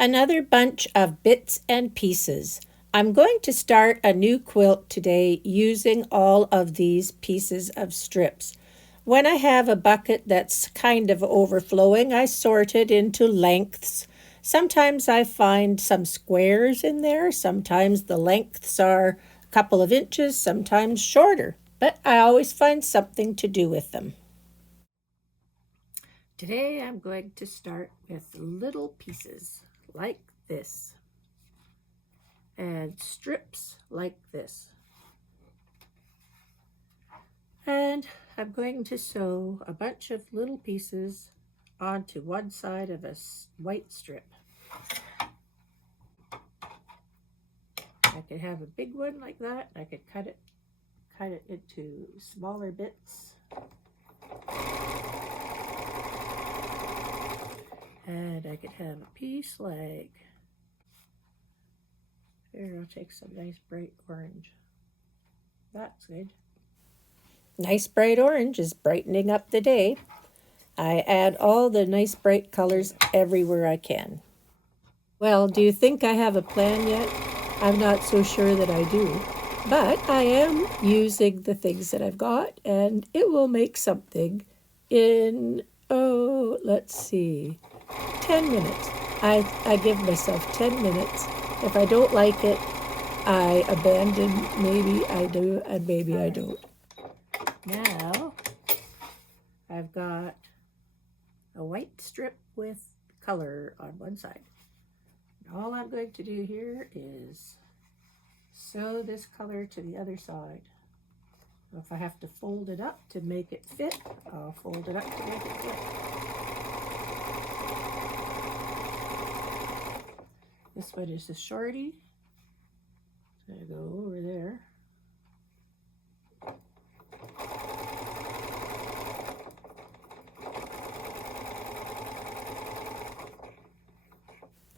Another bunch of bits and pieces. I'm going to start a new quilt today using all of these pieces of strips. When I have a bucket that's kind of overflowing, I sort it into lengths. Sometimes I find some squares in there. Sometimes the lengths are a couple of inches, sometimes shorter, but I always find something to do with them. Today I'm going to start with little pieces like this and strips like this. And I'm going to sew a bunch of little pieces onto one side of a white strip. I could have a big one like that. I could cut it into smaller bits. And I could have a piece like, here, I'll take some nice bright orange. That's good. Nice bright orange is brightening up the day. I add all the nice bright colors everywhere I can. Well, do you think I have a plan yet? I'm not so sure that I do. But I am using the things that I've got, and it will make something in, let's see, 10 minutes. I give myself 10 minutes. If I don't like it, I abandon. Maybe I do, and maybe I don't. Now, I've got a white strip with color on one side. And all I'm going to do here is sew this color to the other side. If I have to fold it up to make it fit, I'll fold it up to make it fit. This one is the shorty. So I go over there.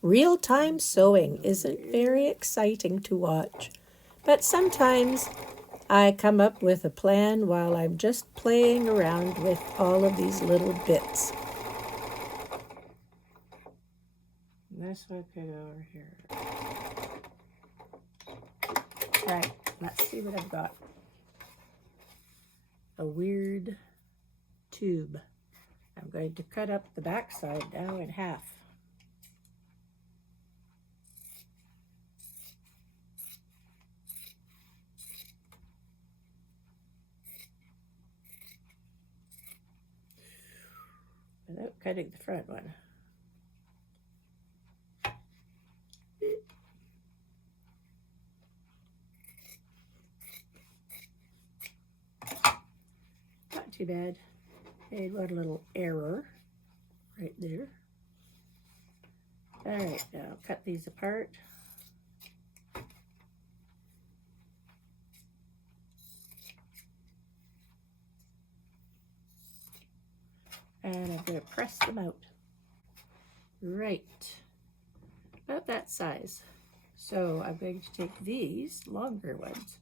Real-time sewing isn't very exciting to watch, but sometimes I come up with a plan while I'm just playing around with all of these little bits. This one could go over here. Right, let's see what I've got. A weird tube. I'm going to cut up the back side now in half. Without cutting the front one. Not too bad. Made one little error right there. All right, now cut these apart. And I'm going to press them out. Right, about that size. So I'm going to take these longer ones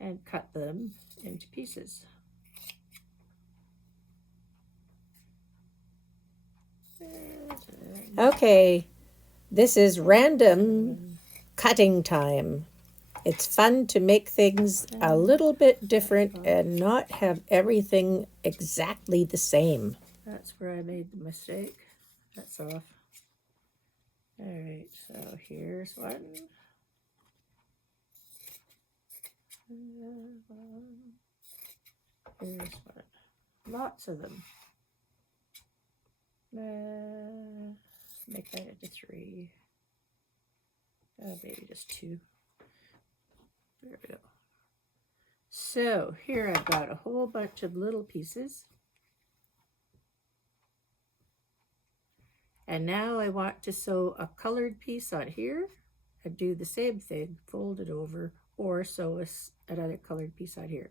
and cut them into pieces. Okay, this is random cutting time. It's fun to make things a little bit different and not have everything exactly the same. That's where I made the mistake. That's off. All right, so here's one. Here's one. Lots of them. Make that into 3. Maybe just 2. There we go. So here I've got a whole bunch of little pieces. And now I want to sew a colored piece on here and do the same thing, fold it over, or sew another colored piece on here.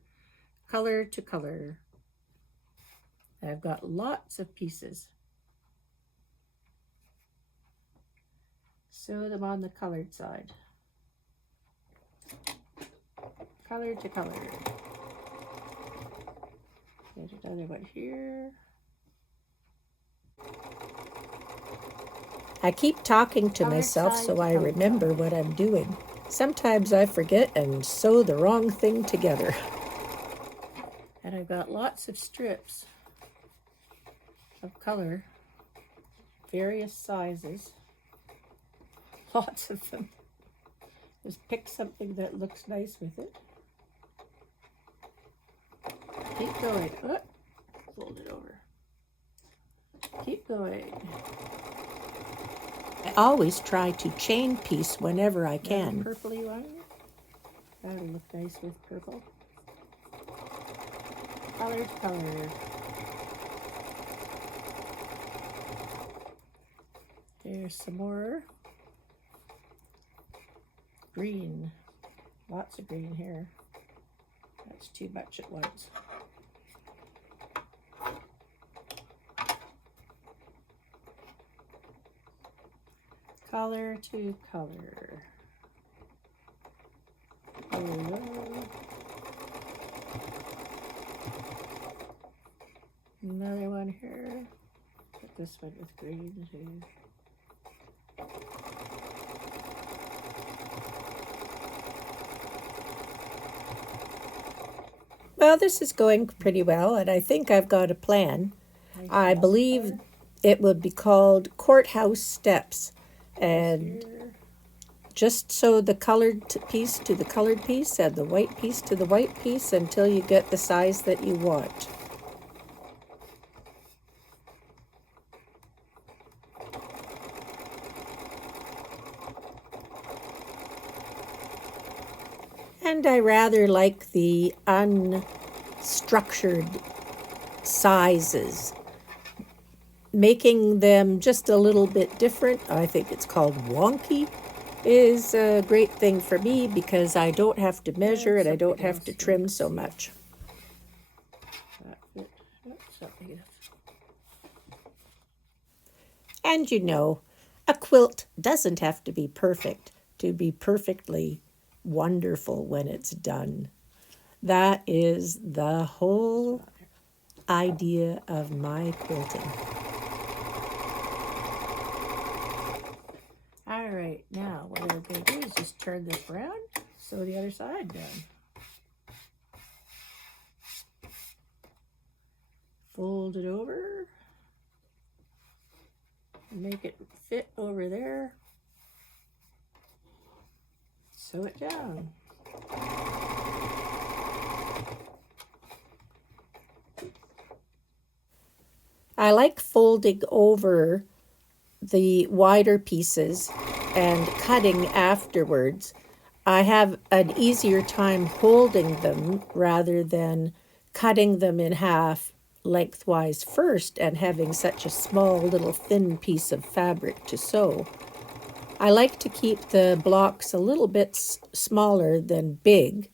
Color to color. I've got lots of pieces. Sew them on the colored side. Color to color. Get another one here. I keep talking to myself so I remember what I'm doing. Sometimes I forget and sew the wrong thing together. And I've got lots of strips of color, various sizes, lots of them. Just pick something that looks nice with it. Keep going. Oh, fold it over. Keep going. I always try to chain piece whenever I can. Purpley one. That'll look nice with purple. Colors, colors. There's some more green. Lots of green here. That's too much at once. Color to color. Another one here. Put this one with green too. Well, this is going pretty well, and I think I've got a plan. I believe it would be called Courthouse Steps. And just sew the colored piece to the colored piece and the white piece to the white piece until you get the size that you want. And I rather like the unstructured sizes. Making them just a little bit different, I think it's called wonky, is a great thing for me because I don't have to measure and I don't have to trim so much. And you know, a quilt doesn't have to be perfect to be perfectly wonderful when it's done. That is the whole idea of my quilting. All right, now what I'm going to do is just turn this around, sew the other side down. Fold it over, make it fit over there, sew it down. I like folding over the wider pieces and cutting afterwards. I have an easier time holding them rather than cutting them in half lengthwise first and having such a small little thin piece of fabric to sew. I like to keep the blocks a little bit smaller than big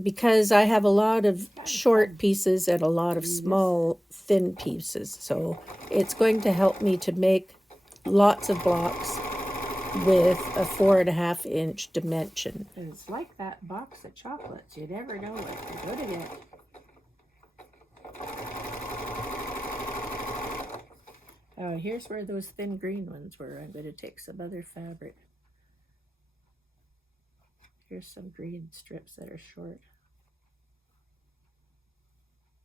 because I have a lot of short pieces and a lot of small thin pieces. So it's going to help me to make lots of blocks with a 4.5 inch dimension. And it's like that box of chocolates. You never know what you're going to get. Oh, here's where those thin green ones were. I'm going to take some other fabric. Here's some green strips that are short.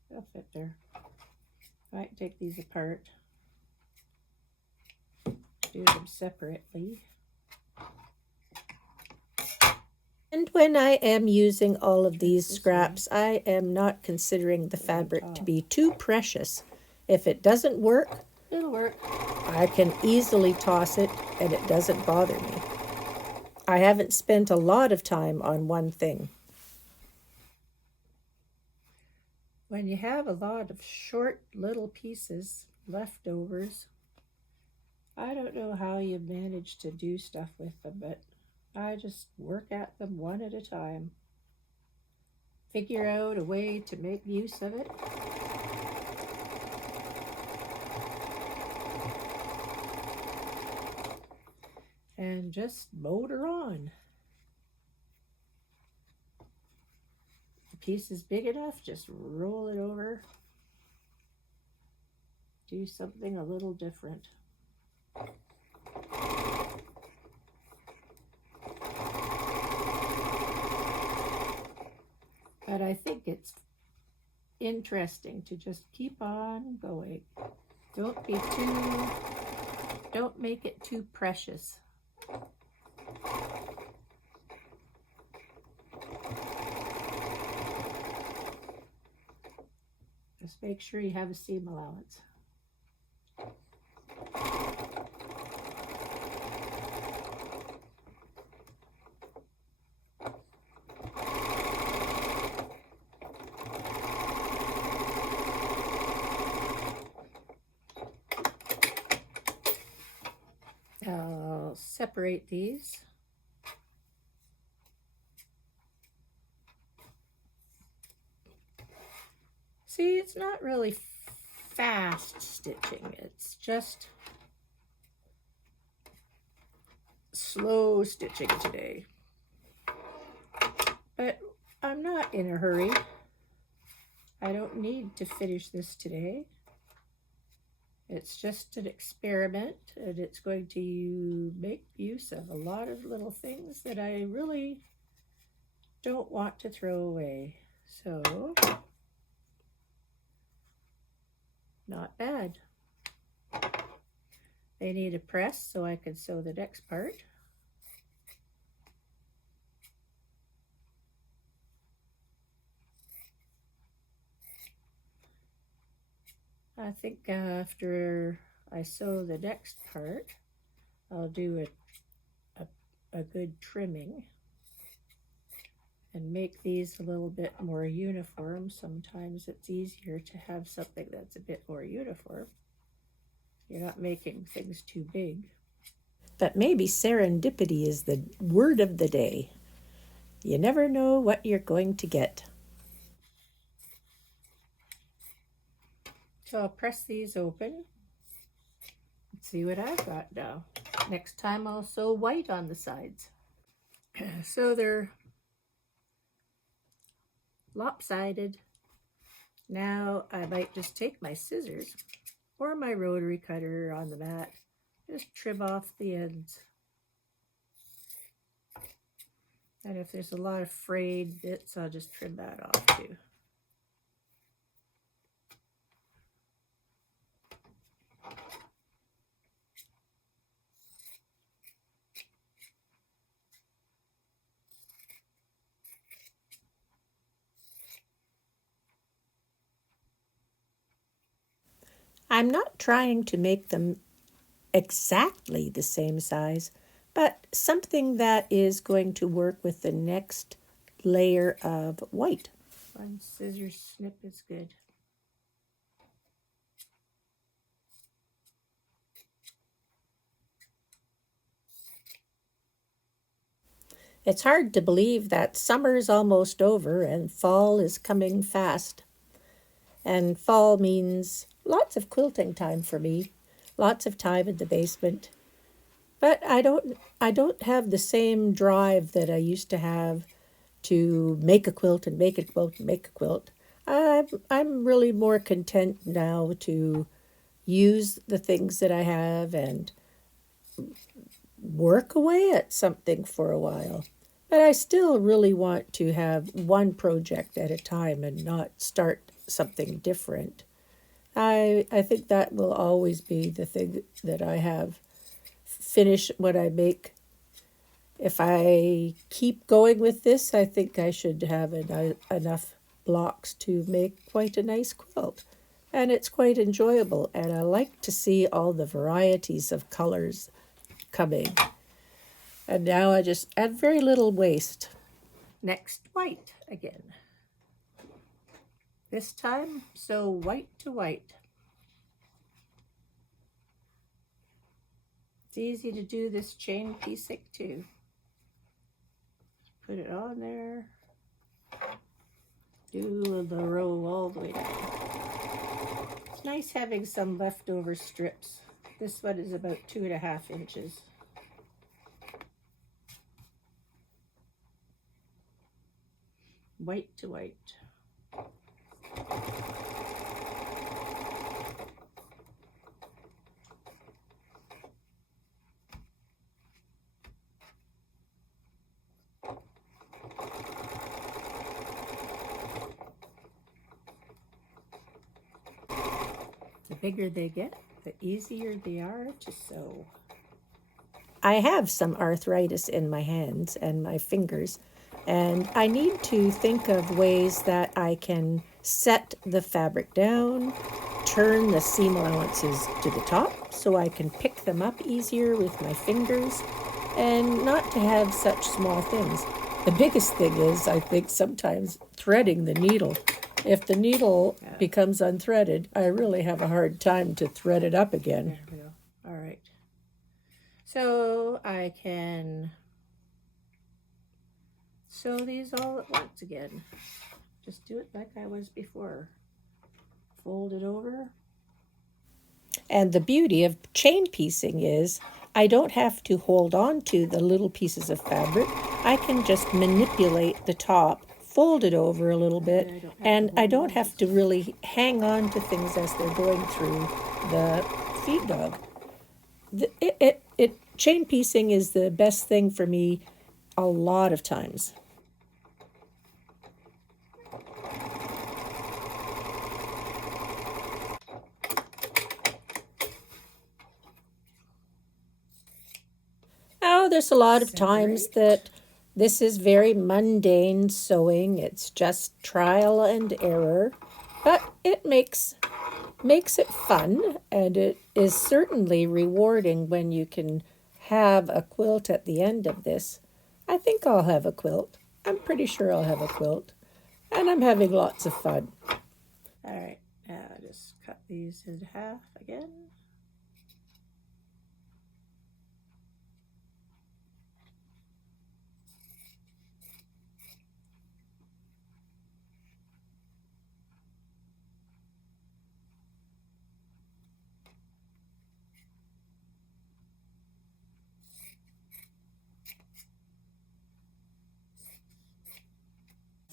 They'll fit there. I might take these apart. Do them separately. And when I am using all of these scraps, I am not considering the fabric to be too precious. If it doesn't work, it'll work. I can easily toss it and it doesn't bother me. I haven't spent a lot of time on one thing. When you have a lot of short little pieces, leftovers, I don't know how you manage to do stuff with them, but I just work at them one at a time. Figure out a way to make use of it. And just motor on. If the piece is big enough, just roll it over. Do something a little different. But I think it's interesting to just keep on going. Don't make it too precious. Just make sure you have a seam allowance. I'll separate these. See, it's not really fast stitching. It's just slow stitching today. But I'm not in a hurry. I don't need to finish this today. It's just an experiment, and it's going to make use of a lot of little things that I really don't want to throw away. So, not bad. They need a press so I can sew the next part. I think after I sew the next part, I'll do a good trimming and make these a little bit more uniform. Sometimes it's easier to have something that's a bit more uniform. You're not making things too big. But maybe serendipity is the word of the day. You never know what you're going to get. So I'll press these open. Let's see what I've got now. Next time I'll sew white on the sides. So they're lopsided. Now I might just take my scissors or my rotary cutter on the mat, just trim off the ends. And if there's a lot of frayed bits, I'll just trim that off too. I'm not trying to make them exactly the same size, but something that is going to work with the next layer of white. One scissor snip is good. It's hard to believe that summer's almost over and fall is coming fast. And fall means lots of quilting time for me, lots of time in the basement. But I don't have the same drive that I used to have to make a quilt and make a quilt and make a quilt. I'm really more content now to use the things that I have and work away at something for a while. But I still really want to have one project at a time and not start something different. I think that will always be the thing that I have. Finish what I make. If I keep going with this, I think I should have enough blocks to make quite a nice quilt. And it's quite enjoyable, and I like to see all the varieties of colors coming. And now I just add very little waste. Next, white again. This time, sew white to white. It's easy to do this chain piecing too. Put it on there. Do the row all the way down. It's nice having some leftover strips. This one is about 2.5 inches. White to white. bigger they get, the easier they are to sew. I have some arthritis in my hands and my fingers, and I need to think of ways that I can set the fabric down, turn the seam allowances to the top so I can pick them up easier with my fingers, and not to have such small things. The biggest thing is, I think, sometimes threading the needle. If the needle becomes unthreaded, I really have a hard time to thread it up again. There we go. All right. So I can sew these all at once again. Just do it like I was before. Fold it over. And the beauty of chain piecing is I don't have to hold on to the little pieces of fabric. I can just manipulate the top, fold it over a little bit, and I don't have to really hang on to things as they're going through the feed dog. Chain piecing is the best thing for me a lot of times. Now, there's a lot of times that this is very mundane sewing. It's just trial and error, but it makes it fun, and it is certainly rewarding when you can have a quilt at the end of this. I think I'll have a quilt. I'm pretty sure I'll have a quilt, and I'm having lots of fun. All right, now just cut these in half again.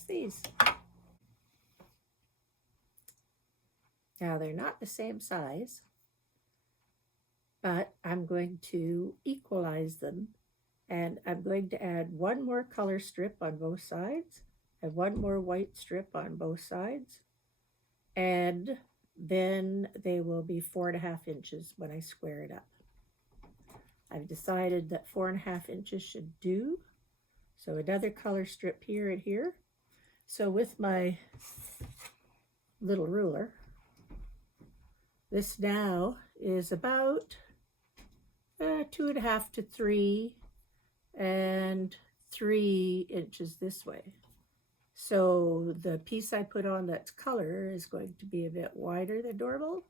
These. Now they're not the same size, but I'm going to equalize them, and I'm going to add one more color strip on both sides and one more white strip on both sides, and then they will be 4.5 inches when I square it up. I've decided that 4.5 inches should do, so another color strip here and here. So with my little ruler, this now is about 2.5 to 3 and 3 inches this way. So the piece I put on that's color is going to be a bit wider than normal.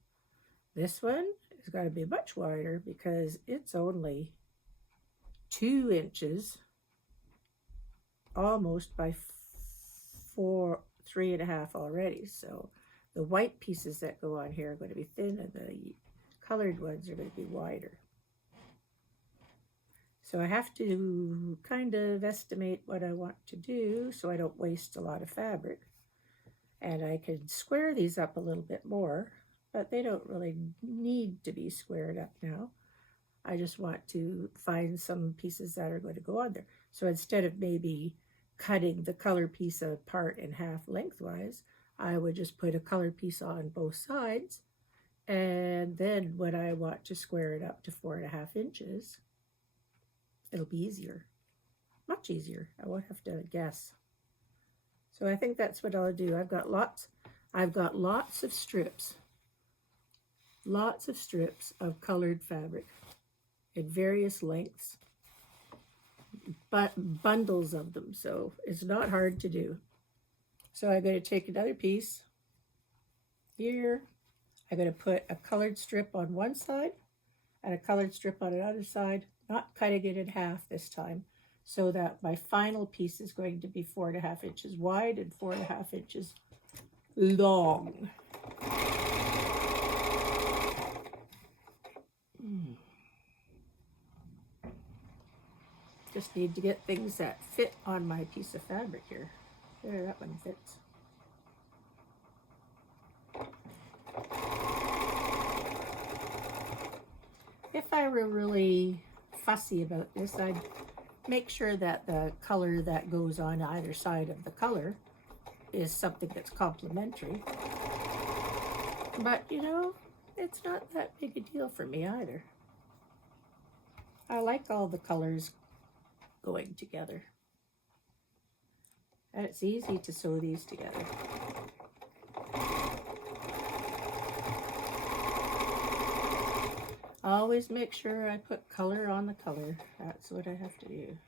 This one is going to be much wider because it's only 2 inches, almost by 3.5 already. So the white pieces that go on here are going to be thin, and the colored ones are going to be wider. So I have to kind of estimate what I want to do so I don't waste a lot of fabric. And I could square these up a little bit more, but they don't really need to be squared up now. I just want to find some pieces that are going to go on there. So instead of maybe cutting the color piece apart in half lengthwise, I would just put a color piece on both sides, and then when I want to square it up to 4.5 inches, it'll be easier, much easier. I won't have to guess. So I think that's what I'll do. I've got lots of strips, of colored fabric in various lengths, but bundles of them, so it's not hard to do. So I'm going to take another piece here. I'm going to put a colored strip on one side and a colored strip on another side, not cutting it in half this time, so that my final piece is going to be 4.5 inches wide and 4.5 inches long. Just need to get things that fit on my piece of fabric here. There, that one fits. If I were really fussy about this, I'd make sure that the color that goes on either side of the color is something that's complementary. But, you know, it's not that big a deal for me either. I like all the colors going together. And it's easy to sew these together. Always make sure I put color on the color. That's what I have to do.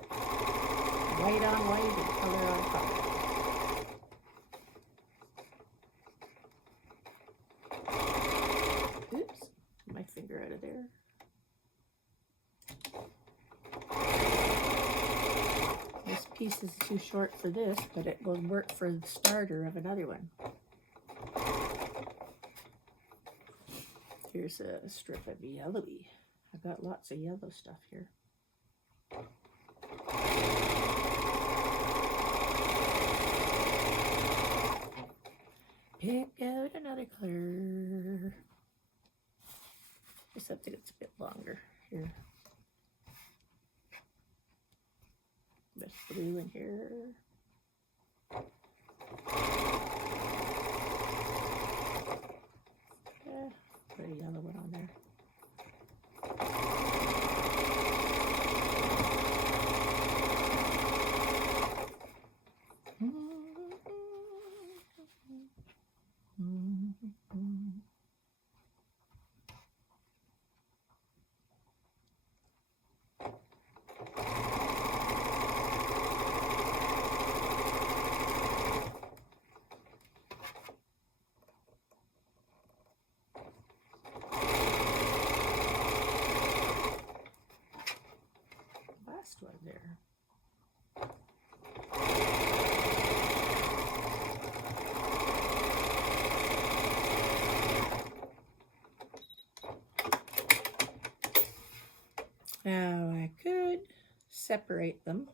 White on white and color on color. Oops, my finger out of there. This piece is too short for this, but it will work for the starter of another one. Here's a strip of yellowy. I've got lots of yellow stuff here. Pick out another color. Just something that's a bit longer here. There's blue in here. Yeah, put a yellow one on there. Last one there. Now I could separate them.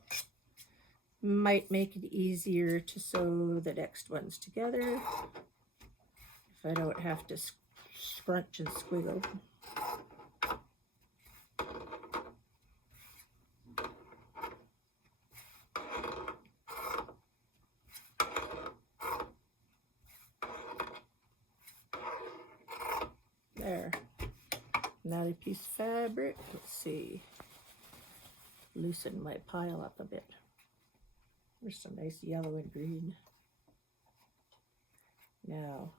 Might make it easier to sew the next ones together if I don't have to scrunch and squiggle. There. Another piece of fabric. Let's see. Loosen my pile up a bit. There's some nice yellow and green. Now,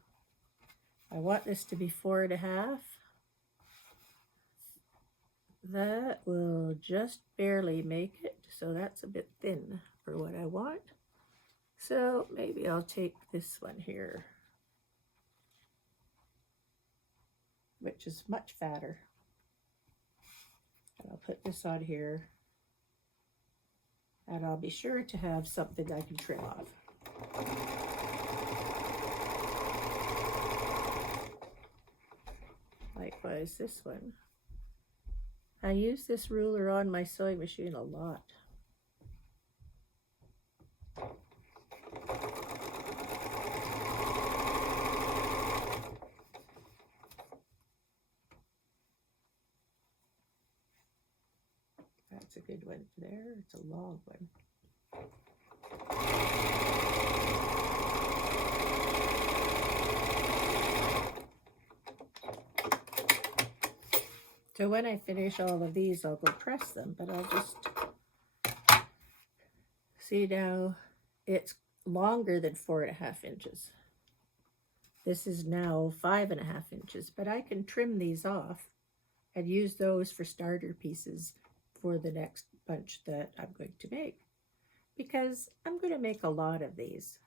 I want this to be 4.5. That will just barely make it, so that's a bit thin for what I want. So maybe I'll take this one here, which is much fatter. And I'll put this on here. And I'll be sure to have something I can trim off. Likewise, this one. I use this ruler on my sewing machine a lot. That's a good one there. It's a long one. So when I finish all of these, I'll go press them, but I'll just see now it's longer than 4.5 inches. This is now 5.5 inches, but I can trim these off and use those for starter pieces for the next bunch that I'm going to make, because I'm going to make a lot of these.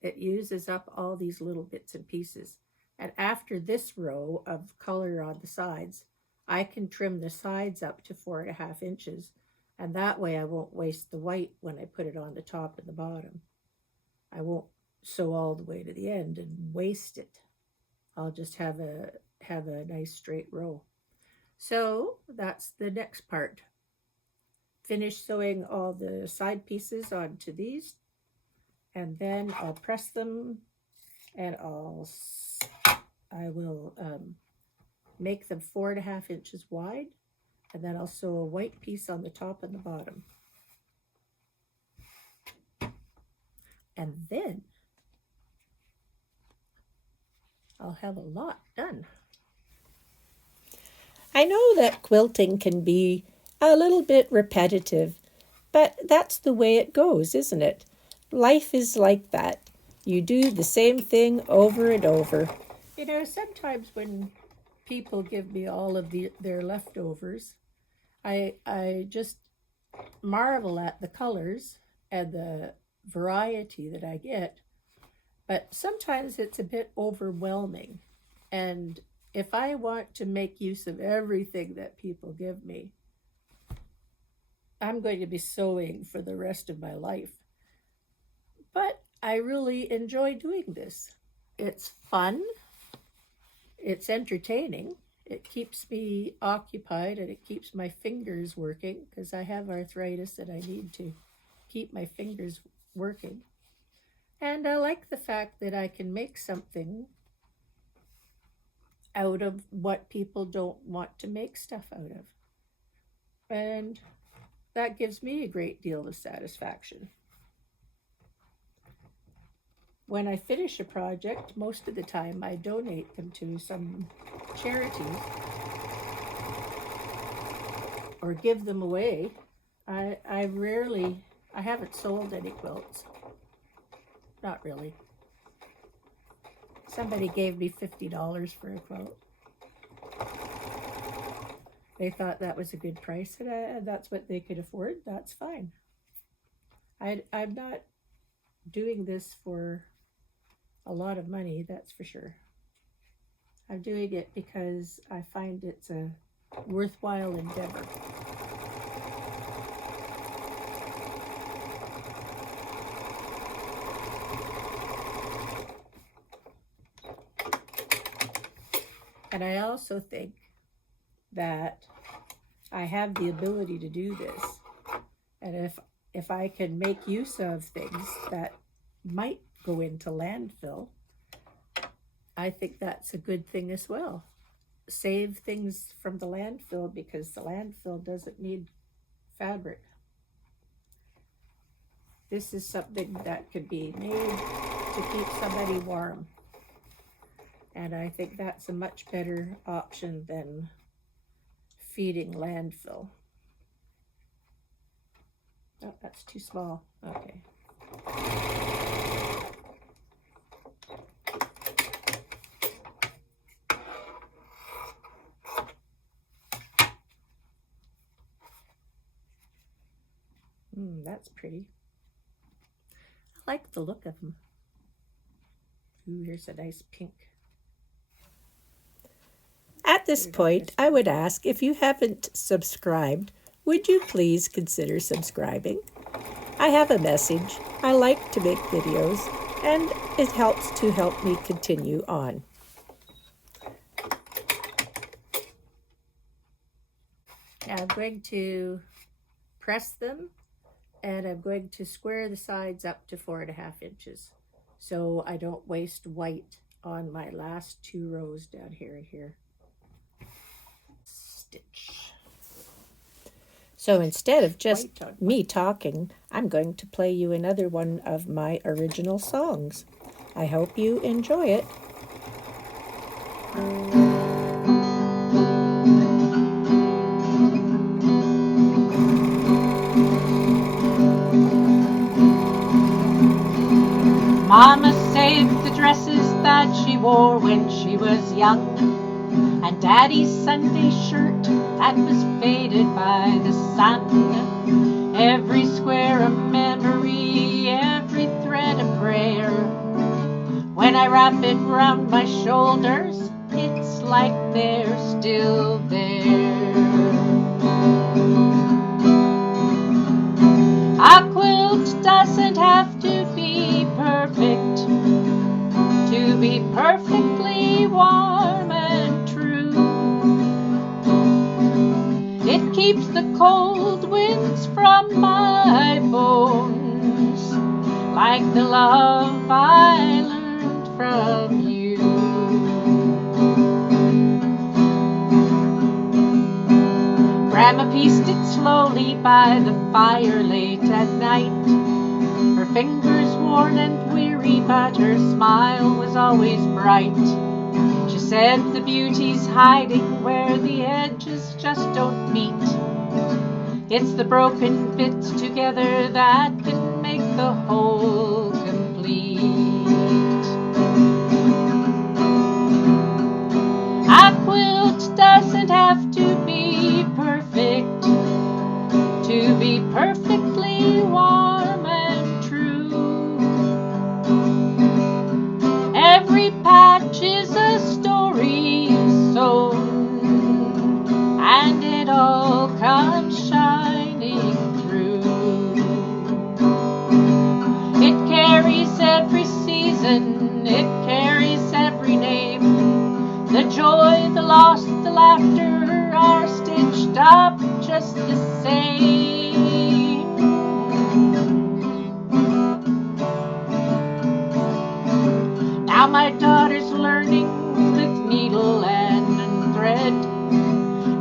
It uses up all these little bits and pieces, and after this row of color on the sides, I can trim the sides up to 4.5 inches, and that way I won't waste the white when I put it on the top and the bottom. I won't sew all the way to the end and waste it. I'll just have a nice straight row. So that's the next part. Finish sewing all the side pieces onto these, and then I'll press them, and I will make them 4.5 inches wide, and then I'll sew a white piece on the top and the bottom. And then I'll have a lot done. I know that quilting can be a little bit repetitive, but that's the way it goes, isn't it? Life is like that. You do the same thing over and over. You know, sometimes when people give me all of their leftovers, I just marvel at the colors and the variety that I get. But sometimes it's a bit overwhelming. And if I want to make use of everything that people give me, I'm going to be sewing for the rest of my life. But I really enjoy doing this. It's fun, it's entertaining, it keeps me occupied, and it keeps my fingers working because I have arthritis and I need to keep my fingers working. And I like the fact that I can make something out of what people don't want to make stuff out of. And that gives me a great deal of satisfaction. When I finish a project, most of the time I donate them to some charities or give them away. I haven't sold any quilts. Not really. Somebody gave me $50 for a quilt. They thought that was a good price, and that's what they could afford. That's fine. I'm not doing this for a lot of money, that's for sure. I'm doing it because I find it's a worthwhile endeavor. And I also think that I have the ability to do this. And if I can make use of things that might go into landfill, I think that's a good thing as well. Save things from the landfill because the landfill doesn't need fabric. This is something that could be made to keep somebody warm. And I think that's a much better option than feeding landfill. Oh, that's too small. Okay. That's pretty. I like the look of them. Ooh, here's a nice pink. At this point, I would ask if you haven't subscribed, would you please consider subscribing? I have a message. I like to make videos, and it helps to help me continue on. Now I'm going to press them, and I'm going to square the sides up to 4.5 inches so I don't waste white on my last 2 rows down here and here. Stitch. So instead of just me talking, I'm going to play you another one of my original songs. I hope you enjoy it. Mama saved the dresses that she wore when she was young, and Daddy's Sunday shirt that was faded by the sun. Every square a memory, every thread a prayer. When I wrap it round my shoulders, it's like they're still there. A quilt doesn't have to be perfect to be perfectly warm and true. It keeps the cold winds from my bones, like the love I learned from you. Grandma pieced it slowly by the fire late at night. Her fingers worn and weary, but her smile was always bright. said the beauty's hiding where the edges just don't meet. It's the broken bits together that can make the whole complete. A quilt doesn't have to be perfect to be perfectly warm and true. Every patch is a story sewn, and it all comes shining through. It carries every season, it carries every name. The joy, the loss, the laughter are stitched up just the same. Now my daughter's learning with needle and thread.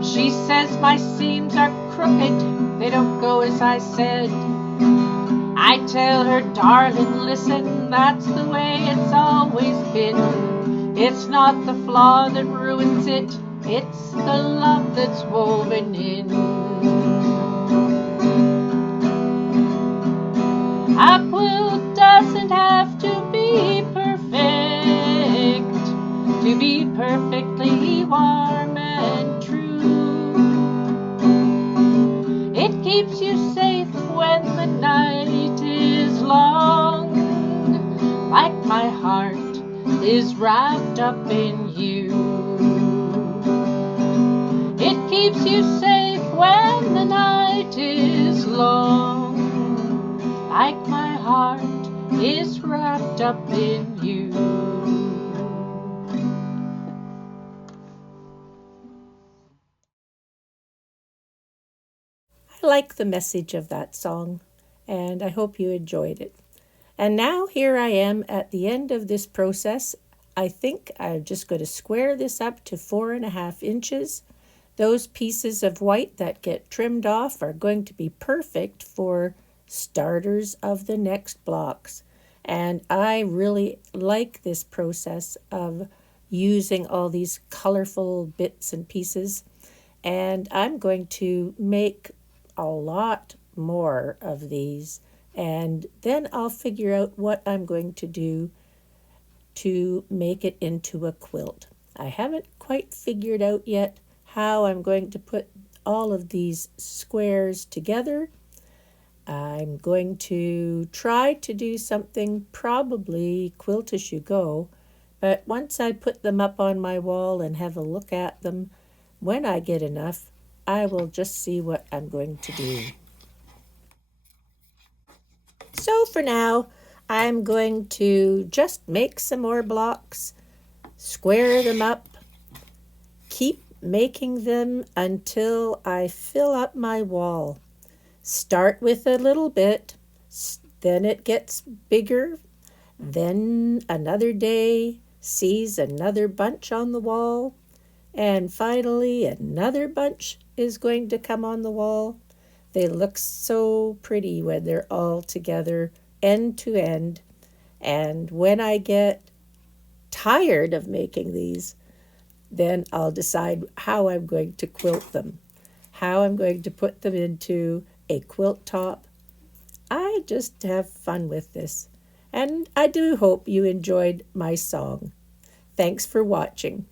She says my seams are crooked, they don't go as I said. I tell her, darling, listen, that's the way it's always been. It's not the flaw that ruins it, it's the love that's woven in. A quilt doesn't have to be perfect to be perfectly warm and true. It keeps you safe when the night is long, like my heart is wrapped up in you. It keeps you safe when the night is long, like my heart is wrapped up in you. I like the message of that song, and I hope you enjoyed it. And now here I am at the end of this process. I think I'm just going to square this up to 4.5 inches. Those pieces of white that get trimmed off are going to be perfect for starters of the next blocks. And I really like this process of using all these colorful bits and pieces. And I'm going to make a lot more of these, and then I'll figure out what I'm going to do to make it into a quilt. I haven't quite figured out yet how I'm going to put all of these squares together. I'm going to try to do something probably quilt as you go, but once I put them up on my wall and have a look at them, when I get enough, I will just see what I'm going to do. So for now, I'm going to just make some more blocks, square them up, keep making them until I fill up my wall. Start with a little bit, then it gets bigger, then another day sees another bunch on the wall, and finally another bunch is going to come on the wall. They look so pretty when they're all together, end to end. And when I get tired of making these, then I'll decide how I'm going to quilt them, how I'm going to put them into a quilt top. I just have fun with this, and I do hope you enjoyed my song. Thanks for watching.